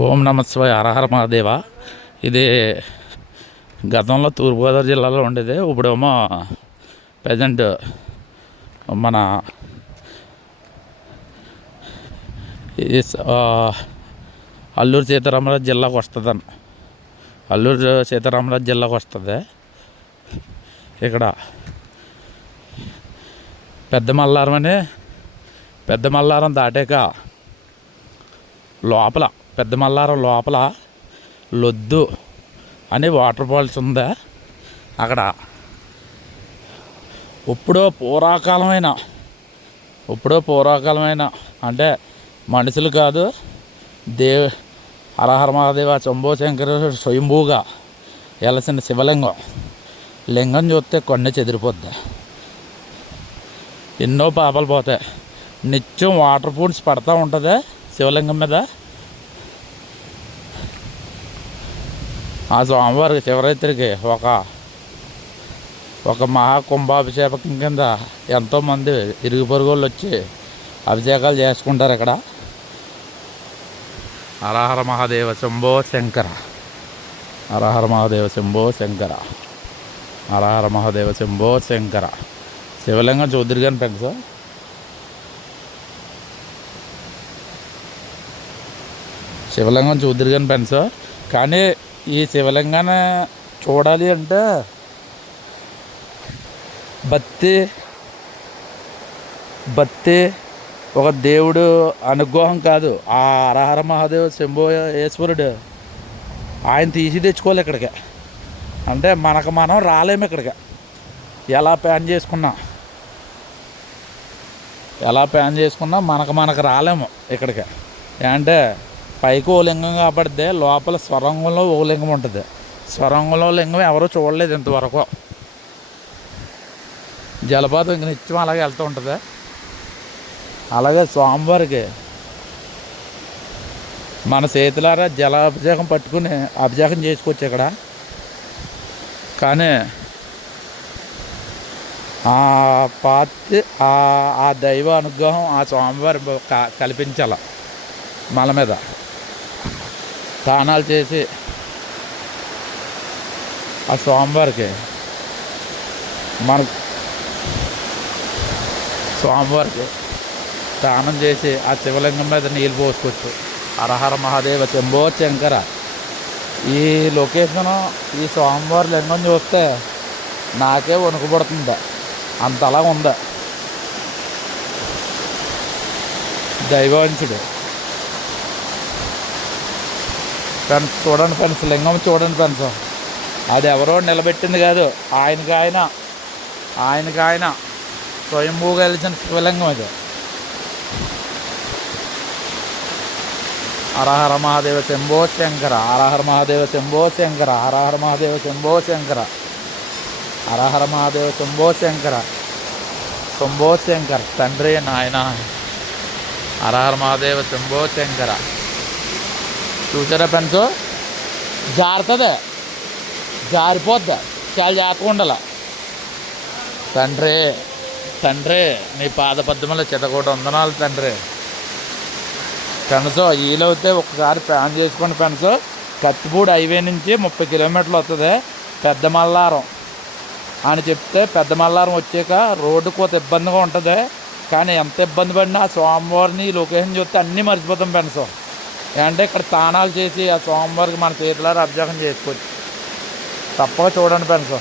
ఓం నమ శివాయ హరహర మహాదేవ. ఇది గతంలో తూర్పుగోదావరి జిల్లాలో ఉండేది. ఇప్పుడేమో ప్రజెంట్ మన అల్లూరు సీతారామరాజు జిల్లాకు వస్తుందని అల్లూరు సీతారామరాజు జిల్లాకు వస్తుంది. ఇక్కడ పెద్ద మల్లారం దాటాక లోపల పెద్ద మల్లారం లోపల లొద్దు అని వాటర్ ఫాల్స్ ఉందా. అక్కడ ఎప్పుడో పూర్వకాలమైన అంటే మనుషులు కాదు, హరహర మహాదేవ శంభో శంకర స్వయంభూగా వెలసిన లింగం చూస్తే కొండ చెదిరిపోద్ది. ఎన్నో పాపాలు పోతాయి. నిత్యం వాటర్ ఫాల్స్ పడుతూ ఉంటుంది శివలింగం మీద. ఆ స్వామివారికి శివరాత్రికి ఒక మహాకుంభాభిషేకం కింద ఎంతోమంది ఇరుగు పొరుగు వాళ్ళు వచ్చి అభిషేకాలు చేసుకుంటారు. ఇక్కడ హరహర మహాదేవ శంభో శంకర, హరహర మహాదేవ శంభో శంకర, హరహర మహాదేవ శంభో శంకర. శివలింగం చూద్దురు కానీ ఫ్రెండ్స్. శివలింగం చూద్దురు కానీ ఫ్రెండ్స్. కానీ ఈ శివలింగాన్ని చూడాలి అంటే భక్తి ఒక దేవుడు అనుగ్రహం కాదు. ఆ హరహర మహాదేవ శంభో ఈశ్వరుడు ఆయన తీసి తెచ్చుకోవాలి ఇక్కడికి. అంటే మనం రాలేము ఇక్కడికి. ఎలా ప్లాన్ చేసుకున్నా మనకు రాలేము ఇక్కడికి. అంటే పైకి ఓ లింగం కాబడితే లోపల స్వరంగంలో ఓ లింగం ఉంటుంది. స్వరంగంలో లింగం ఎవరూ చూడలేదు ఇంతవరకు. జలపాతం ఇంక నిత్యం అలాగే వెళ్తూ ఉంటుంది. అలాగే స్వామివారికి మన చేతులారా జలాభిషేకం పట్టుకుని అభిషేకం చేసుకోవచ్చు ఇక్కడ. కానీ ఆ దైవ అనుగ్రహం ఆ స్వామివారి కల్పించాల. మల మీద స్నానాలు చేసి ఆ స్వామివారికి స్నానం చేసి ఆ శివలింగం మీద నీళ్ళు పోసుకోవచ్చు. హరహర మహాదేవ శంభో శంకర. ఈ లొకేషను ఈ స్వామివారి లింగం చూస్తే నాకే వణుకు పడుతుంది, అంతలా ఉంది. దైవాంశుడు ఫ్రెండ్స్. చూడండి ఫ్రెండ్స్, లింగం చూడండి ఫ్రెండ్స్. అది ఎవరో నిలబెట్టింది కాదు, ఆయనకి ఆయన స్వయంభూగా వెలిసిన శివలింగం అది. హరహర మహాదేవ శంభో శంకర, హరహర మహాదేవ శంభో శంకర, హరహర మహాదేవ శంభో శంకర, హరహర మహాదేవ శంభో శంకర, శంభో శంకర. తండ్రి నాయన హరహర మహాదేవ శంభో శంకర. చూసారా ఫ్రెండ్స్, జారిపోద్ది, చాలా జాగ్రత్తగా ఉండాలి. తండ్రి నీ పాద పద్మలో చితకోటి వందనాలు తండ్రి. ఫ్రెండ్స్, వీలవుతే ఒకసారి ప్లాన్ చేసుకోండి ఫ్రెండ్స్. కత్తిపూడి హైవే నుంచి 30 కిలోమీటర్లు వస్తుంది పెద్ద మల్లారం అని చెప్తే. పెద్ద మల్లారం వచ్చాక రోడ్డు కొంత ఇబ్బందిగా ఉంటుంది. కానీ ఎంత ఇబ్బంది పడినా ఆ స్వామివారిని లొకేషన్ చూస్తే అన్నీ మర్చిపోతాం ఫ్రెండ్స్. అంటే ఇక్కడ స్నానాలు చేసి ఆ స్వామివారికి మన చేతులారా అభిషేకం చేసుకోవచ్చు. తప్పక చూడండి ఫ్రెండ్స్.